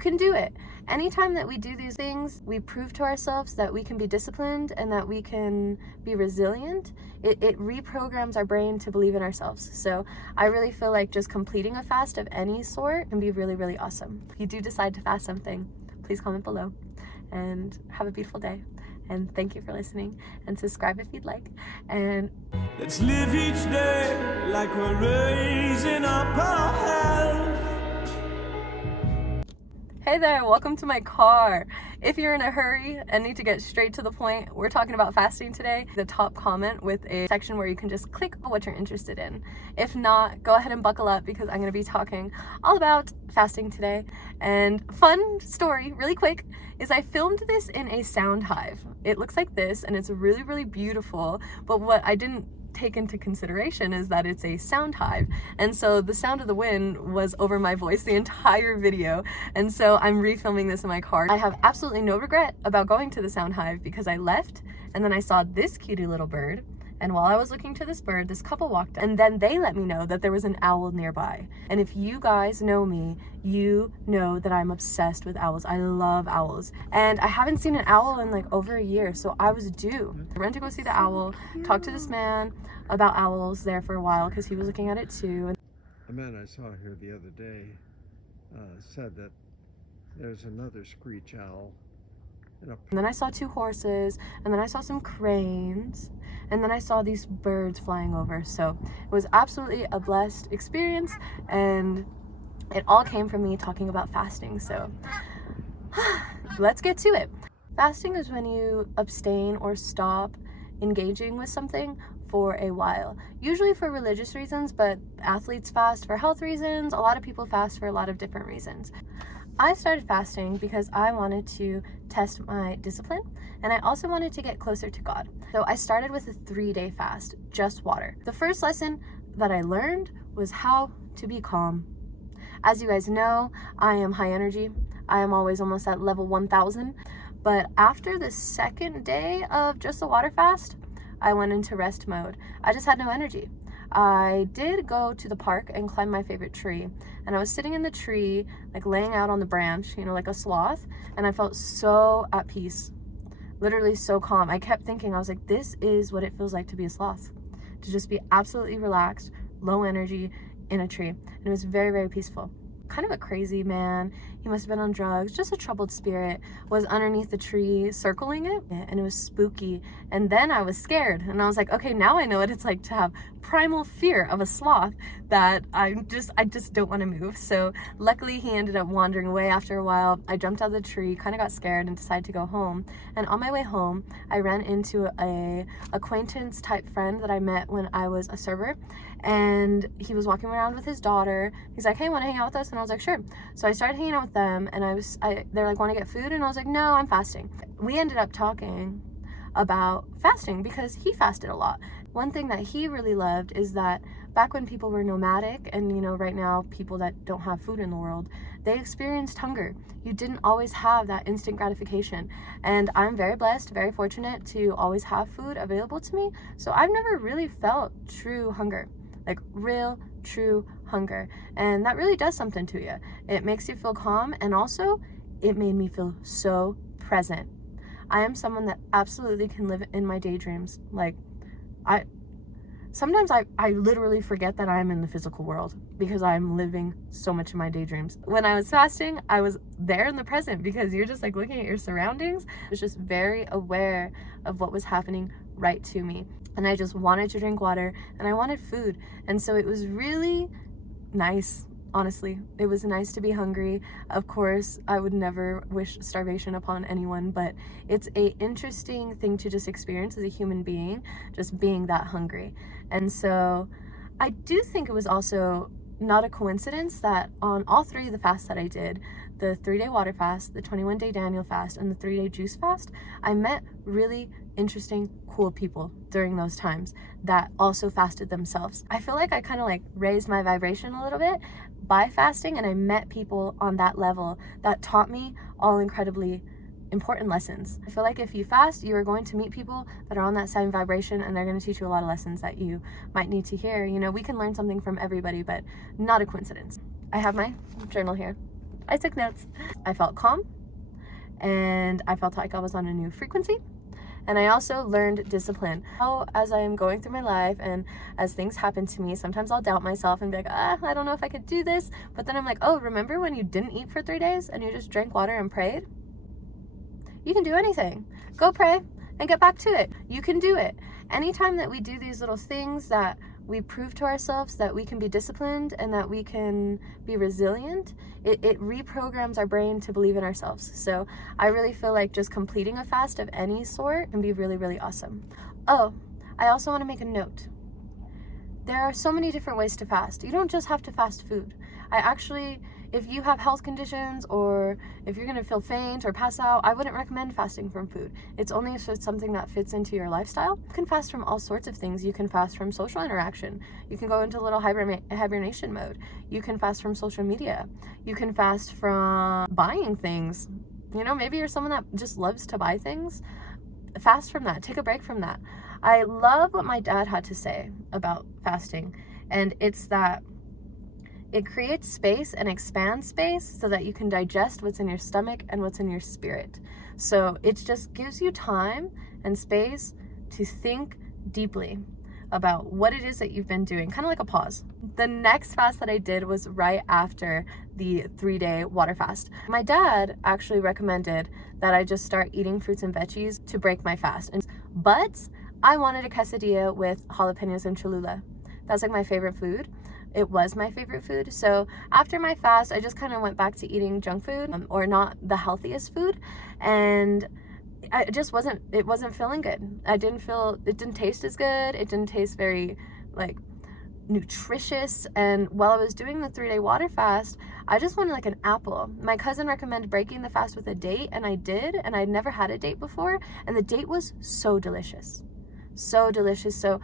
can do it. Anytime that we do these things, we prove to ourselves that we can be disciplined and that we can be resilient. It reprograms our brain to believe in ourselves. So I really feel like just completing a fast of any sort can be really, really awesome. If you do decide to fast something, please comment below, and have a beautiful day. And thank you for listening, and subscribe if you'd like. And let's live each day like we're raising up our health. hey there, welcome to my car. If you're in a hurry and need to get straight to the point, we're talking about fasting today. The top comment with a section where you can just click on what you're interested in. If not, go ahead and buckle up, because I'm going to be talking all about fasting today. And fun story, really quick, is I filmed this in a sound hive. It looks like this, and it's really, really beautiful. But what I didn't take into consideration is that it's a sound hive, and so the sound of the wind was over my voice the entire video, and so I'm refilming this in my car. I have absolutely no regret about going to the sound hive, because I left and then I saw this cutie little bird, and while I was looking to this bird, this couple walked up, and then they let me know that there was an owl nearby. And if you guys know me, you know that I'm obsessed with owls. I love owls, and I haven't seen an owl in like over a year, so I was due. I went to go see the owl, talk to this man about owls there for a while because he was looking at it too. A man I saw here the other day said that there's another screech owl. And then I saw two horses, and then I saw some cranes, and then I saw these birds flying over. So it was absolutely a blessed experience, and it all came from me talking about fasting. So let's get to it. Fasting is when you abstain or stop engaging with something for a while, usually for religious reasons, but athletes fast for health reasons. A lot of people fast for a lot of different reasons. I started fasting because I wanted to test my discipline, and I also wanted to get closer to God. So I started with a 3-day fast, just water. The first lesson that I learned was how to be calm. As you guys know, I am high energy. I am always almost at level 1000. But after the second day of just a water fast, I went into rest mode. I just had no energy. I did go to the park and climb my favorite tree, and I was sitting in the tree, like laying out on the branch, you know, like a sloth, and I felt so at peace, literally so calm. I kept thinking, I was like, this is what it feels like to be a sloth, to just be absolutely relaxed, low energy in a tree. And it was very, very peaceful. Kind of a crazy man, he must have been on drugs, just a troubled spirit, was underneath the tree circling it, and it was spooky. And then I was scared, and I was like, okay, now I know what it's like to have primal fear of a sloth that I just don't want to move. So luckily he ended up wandering away after a while. I jumped out of the tree, kind of got scared, and decided to go home. And on my way home, I ran into a acquaintance type friend that I met when I was a server, and he was walking around with his daughter. He's like, hey, want to hang out with us? And I was like, sure. So I started hanging out with them, and they're like, want to get food? And I was like, no, I'm fasting. We ended up talking about fasting because he fasted a lot. One thing that he really loved is that back when people were nomadic, and you know, right now people that don't have food in the world, they experienced hunger. You didn't always have that instant gratification, and I'm very blessed, very fortunate to always have food available to me. So I've never really felt true hunger, like real true hunger, and that really does something to you. It makes you feel calm, and also it made me feel so present. I am someone that absolutely can live in my daydreams. Like sometimes I literally forget that I'm in the physical world because I'm living so much in my daydreams. When I was fasting, I was there in the present because you're just like looking at your surroundings. I was just very aware of what was happening right to me. And I just wanted to drink water, and I wanted food. And so it was really nice. Honestly, it was nice to be hungry. Of course, I would never wish starvation upon anyone, but it's an interesting thing to just experience as a human being, just being that hungry. And so I do think it was also not a coincidence that on all 3 of the fasts that I did, the 3-day water fast, the 21-day Daniel fast, and the 3-day juice fast, I met really interesting, cool people during those times that also fasted themselves. I feel like I kind of like raised my vibration a little bit by fasting, and I met people on that level that taught me all incredibly important lessons. I feel like if you fast, you are going to meet people that are on that same vibration, and they're going to teach you a lot of lessons that you might need to hear. You know, we can learn something from everybody, but not a coincidence. I have my journal here. I took notes. I felt calm, and I felt like I was on a new frequency. And I also learned discipline. As I am going through my life and as things happen to me, sometimes I'll doubt myself and be like, I don't know if I could do this. But then I'm like, oh, remember when you didn't eat for 3 days and you just drank water and prayed? You can do anything. Go pray and get back to it. You can do it. Anytime that we do these little things that we prove to ourselves that we can be disciplined and that we can be resilient, it reprograms our brain to believe in ourselves. So I really feel like just completing a fast of any sort can be really, really awesome. Oh, I also want to make a note. There are so many different ways to fast. You don't just have to fast food. If you have health conditions or if you're gonna feel faint or pass out, I wouldn't recommend fasting from food. It's only if it's something that fits into your lifestyle. You can fast from all sorts of things. You can fast from social interaction. You can go into a little hibernation mode. You can fast from social media. You can fast from buying things. You know, maybe you're someone that just loves to buy things. Fast from that. Take a break from that. I love what my dad had to say about fasting, and it's that it creates space and expands space so that you can digest what's in your stomach and what's in your spirit. So it just gives you time and space to think deeply about what it is that you've been doing, kind of like a pause. The next fast that I did was right after the 3-day water fast. My dad actually recommended that I just start eating fruits and veggies to break my fast. But I wanted a quesadilla with jalapenos and Cholula. That's like my favorite food. It was my favorite food. So after my fast, I just kind of went back to eating junk food or not the healthiest food. And it wasn't feeling good. It didn't taste as good. It didn't taste very like nutritious. And while I was doing the 3-day water fast, I just wanted like an apple. My cousin recommended breaking the fast with a date, and I did, and I'd never had a date before, and the date was so delicious. So delicious. So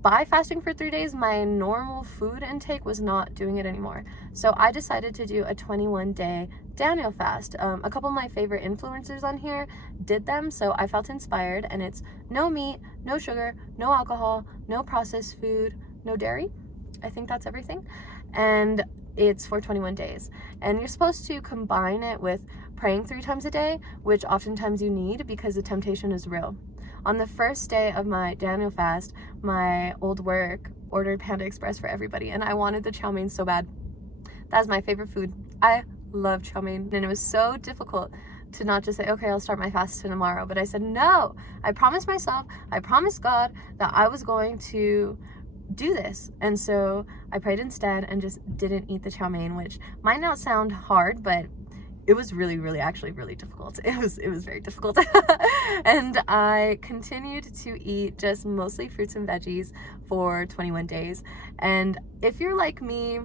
by fasting for 3 days, my normal food intake was not doing it anymore. So I decided to do a 21-day Daniel fast. A couple of my favorite influencers on here did them, so I felt inspired, and it's no meat, no sugar, no alcohol, no processed food, no dairy. I think that's everything. And it's for 21 days. And you're supposed to combine it with praying 3 times a day, which oftentimes you need because the temptation is real. On the first day of my Daniel fast, my old work ordered Panda Express for everybody, and I wanted the chow mein so bad. That's my favorite food. I love chow mein, and it was so difficult to not just say, okay, I'll start my fast tomorrow, but I said, no, I promised myself, I promised God that I was going to do this. And so I prayed instead and just didn't eat the chow mein, which might not sound hard, but it was really, really, actually really difficult. It was very difficult. And I continued to eat just mostly fruits and veggies for 21 days. And if you're like me,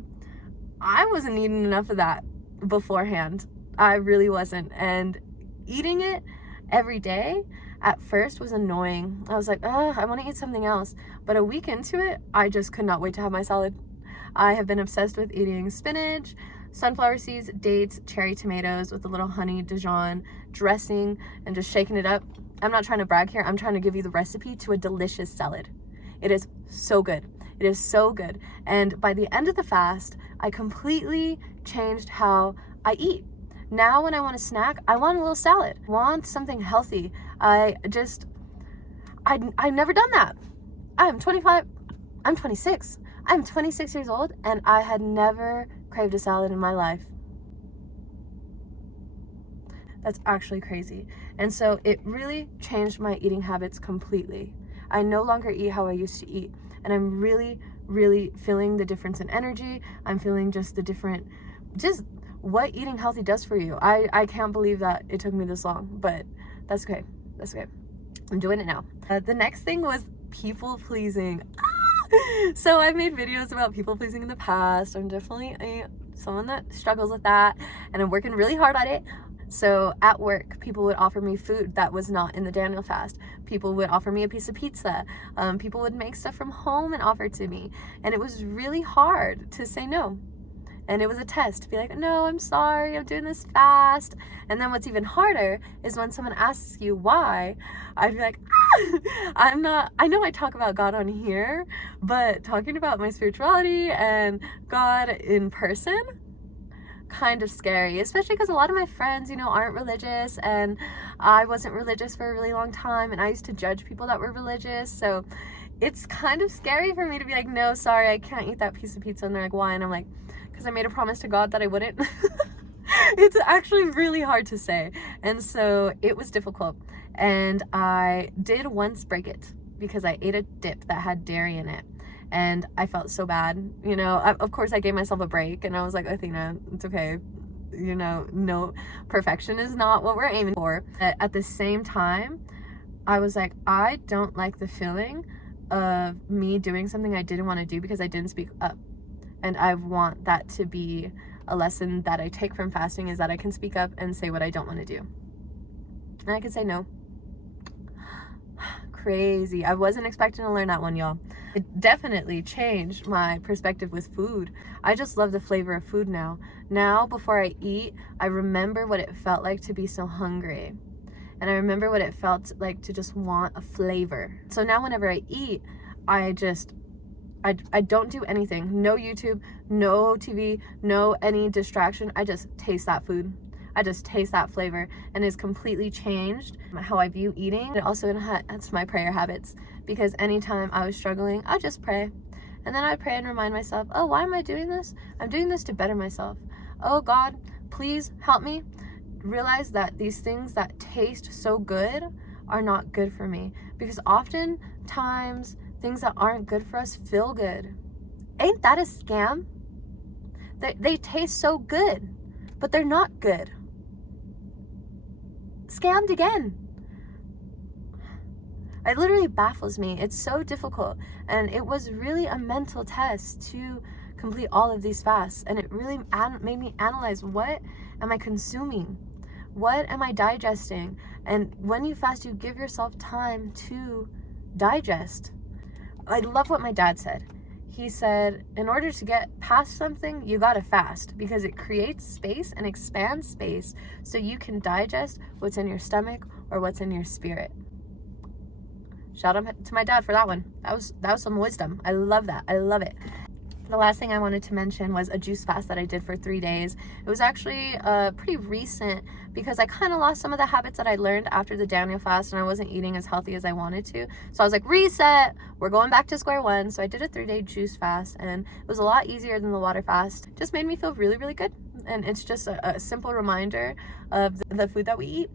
I wasn't eating enough of that beforehand. I really wasn't. And eating it every day at first was annoying. I was like, oh, I want to eat something else. But a week into it, I just could not wait to have my salad. I have been obsessed with eating spinach, sunflower seeds, dates, cherry tomatoes with a little honey Dijon dressing and just shaking it up. I'm not trying to brag here. I'm trying to give you the recipe to a delicious salad. It is so good. It is so good. And by the end of the fast, I completely changed how I eat. Now when I want a snack, I want a little salad. I want something healthy. I've never done that. I'm 25. I'm 26. I'm 26 years old, and I had never craved a salad in my life. That's actually crazy. And so it really changed my eating habits completely. I no longer eat how I used to eat, and I'm really, really feeling the difference in energy. I'm feeling just what eating healthy does for you. I can't believe that it took me this long, but that's okay. That's okay. I'm doing it now. The next thing was people pleasing. So I've made videos about people pleasing in the past. I'm definitely someone that struggles with that, and I'm working really hard at it. So at work, people would offer me food that was not in the Daniel fast. People would offer me a piece of pizza. People would make stuff from home and offer it to me. And it was really hard to say no. And it was a test to be like, no, I'm sorry, I'm doing this fast. And then what's even harder is when someone asks you why, I'd be like, I know I talk about God on here, but talking about my spirituality and God in person, kind of scary, especially because a lot of my friends, you know, aren't religious, and I wasn't religious for a really long time, and I used to judge people that were religious, so it's kind of scary for me to be like, no, sorry, I can't eat that piece of pizza. And they're like, why? And I'm like, because I made a promise to God that I wouldn't. It's actually really hard to say, and so it was difficult, and I did once break it because I ate a dip that had dairy in it, and I felt so bad, you know. Of course I gave myself a break, and I was like, Athena, it's okay, you know, no, perfection is not what we're aiming for. At the same time, I was like, I don't like the feeling of me doing something I didn't want to do because I didn't speak up, and I want that to be a lesson that I take from fasting, is that I can speak up and say what I don't want to do, and I can say no. Crazy. I wasn't expecting to learn that one, y'all. It definitely changed my perspective with food. I just love the flavor of food now. Now, before I eat, I remember what it felt like to be so hungry. And I remember what it felt like to just want a flavor. So now whenever I eat, I don't do anything. No YouTube, no TV, no any distraction. I just taste that food. I just taste that flavor, and it's completely changed how I view eating. It also enhanced my prayer habits, because anytime I was struggling, I'd just pray. And then I'd pray and remind myself, oh, why am I doing this? I'm doing this to better myself. Oh God, please help me realize that these things that taste so good are not good for me, because oftentimes things that aren't good for us feel good. Ain't that a scam? They taste so good, but they're not good. Scammed again. It literally baffles me. It's so difficult, and it was really a mental test to complete all of these fasts, and it really made me analyze, what am I consuming? What am I digesting? And when you fast, you give yourself time to digest. I love what my dad said. He said, in order to get past something, you gotta fast, because it creates space and expands space so you can digest what's in your stomach or what's in your spirit. Shout out to my dad for that one. That was some wisdom. I love that. I love it. The last thing I wanted to mention was a juice fast that I did for 3 days. It was actually pretty recent, because I kind of lost some of the habits that I learned after the Daniel fast, and I wasn't eating as healthy as I wanted to. So I was like, reset, we're going back to square one. So I did a 3-day juice fast, and it was a lot easier than the water fast. Just made me feel really, really good. And it's just a simple reminder of the food that we eat.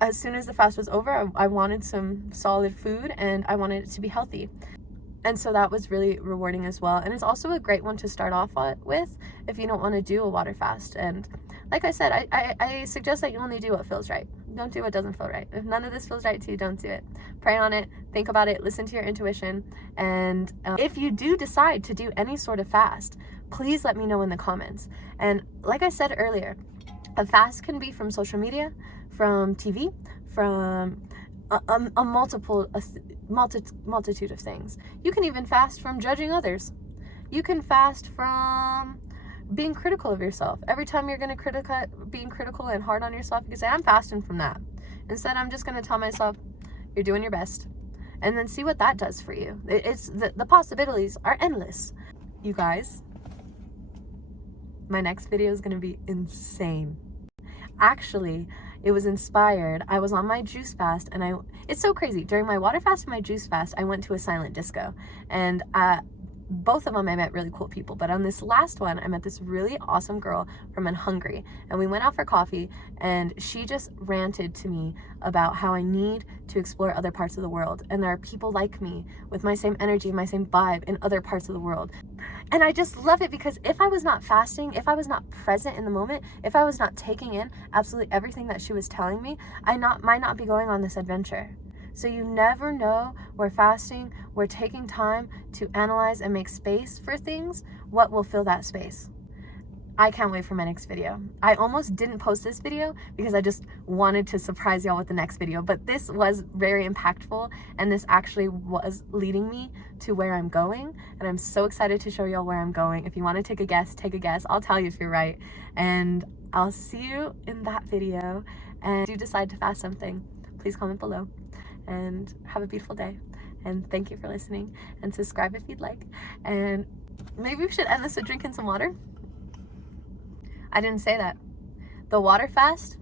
As soon as the fast was over, I wanted some solid food, and I wanted it to be healthy. And so that was really rewarding as well. And it's also a great one to start off with if you don't want to do a water fast. And like I said, I suggest that you only do what feels right. Don't do what doesn't feel right. If none of this feels right to you, don't do it. Pray on it, think about it, listen to your intuition. And if you do decide to do any sort of fast, please let me know in the comments. And like I said earlier, a fast can be from social media, from TV, from a multitude of things. You can even fast from judging others. You can fast from being critical of yourself. Every time you're going to being critical and hard on yourself, you can say, I'm fasting from that. Instead, I'm just going to tell myself, you're doing your best, and then see what that does for you. It's the possibilities are endless. You guys, my next video is going to be insane. Actually, it was inspired. I was on my juice fast, and it's so crazy. During my water fast and my juice fast, I went to a silent disco, and both of them I met really cool people. But on this last one, I met this really awesome girl from Hungary, and we went out for coffee, and she just ranted to me about how I need to explore other parts of the world, and there are people like me with my same energy, my same vibe in other parts of the world. And I just love it, because if I was not fasting, if I was not present in the moment, if I was not taking in absolutely everything that she was telling me, I might not be going on this adventure. So you never know, where fasting, we're taking time to analyze and make space for things, what will fill that space. I can't wait for my next video. I almost didn't post this video because I just wanted to surprise y'all with the next video, but this was very impactful, and this actually was leading me to where I'm going, and I'm so excited to show y'all where I'm going. If you want to take a guess, take a guess. I'll tell you if you're right, and I'll see you in that video. And if you decide to fast something, please comment below, and have a beautiful day. And thank you for listening, and subscribe if you'd like. And maybe we should end this with drinking some water. I didn't say that. The water fast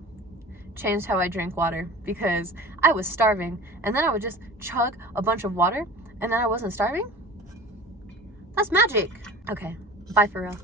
changed how I drink water because I was starving and then I would just chug a bunch of water and then I wasn't starving. That's magic. Okay, bye for real.